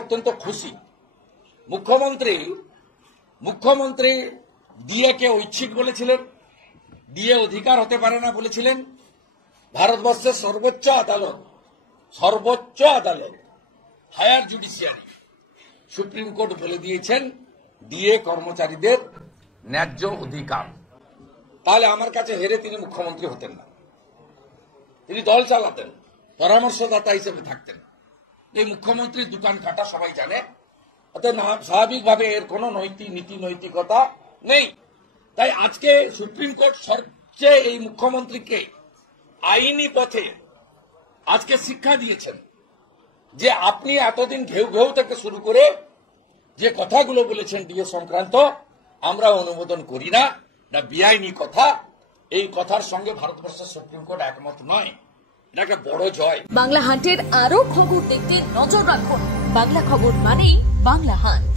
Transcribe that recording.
অত্যন্ত খুশি। মুখ্যমন্ত্রী ডিএকে ঐচ্ছিক বলেছিলেন, ডিএ অধিকার হতে পারে না বলেছিলেন। ভারতবর্ষের সর্বোচ্চ আদালত হায়ার জুডিশিয়ারি সুপ্রিম কোর্ট বলে দিয়েছেন ডিএ কর্মচারীদের ন্যায্য অধিকার। তাহলে আমার কাছে হেরে তিনি মুখ্যমন্ত্রী হতেন না, তিনি দল চালাতেন, পরামর্শদাতা হিসেবে থাকতেন। এই মুখ্যমন্ত্রীর দোকান কাটা সবাই জানে, অতএব স্বাভাবিকভাবে এর কোন নৈতিকতা নেই। তাই আজকে সুপ্রিম কোর্ট সবচেয়ে এই মুখ্যমন্ত্রীকে আইনি পথে আজকে শিক্ষা দিয়েছেন যে আপনি এতদিন ঘেউ ঘেউ থেকে শুরু করে যে কথাগুলো বলেছেন ডিএ সংক্রান্ত, আমরা অনুমোদন করি না, না বেআইনি কথা। এই কথার সঙ্গে ভারতবর্ষের সুপ্রিম কোর্ট একমত নয়। এটা একটা বড় জয়। বাংলা হান্টের আরো খবর দেখতে নজর রাখুন। বাংলা খবর মানেই বাংলা হান্ট।